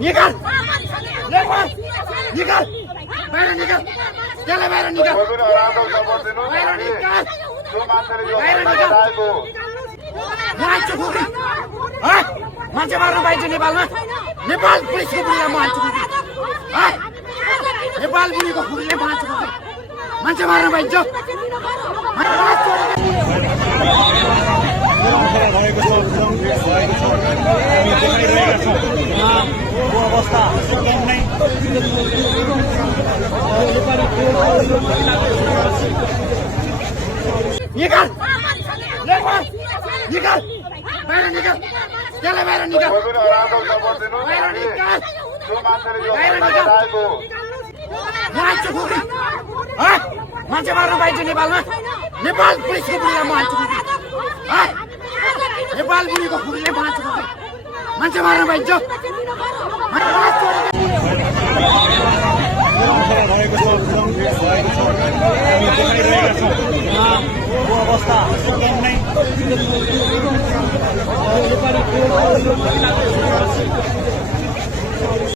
निकाल निकाल बाहिर निकाल त्यसलाई बाहिर निकाल बाहिर निकाल मान्छे खुकुरी मान्छे मार्नु पाइन्छ नेपालमा नेपाल पुलिसको बुढीलाई म हान्छु नेपाल बुढीको खुकुरीले मान्छे खुकुरी मान्छे मार्नु पाइन्छ अवस्था एकदम नै निकाल निकाल बाहिर निकाल त्यसलाई बाहिर निकाल बाहिर निकाल बाहिर निकाल मान्छे खुकुरी मान्छे मार्नु पाइन्छ नेपालमा नेपाल पुलिसको बुढीलाई म हान्छु नेपाल बुढीको खुकुरीले मान्छे खुकुरी मान्छे मार्नु पाइन्छ अवस्था एकदम नै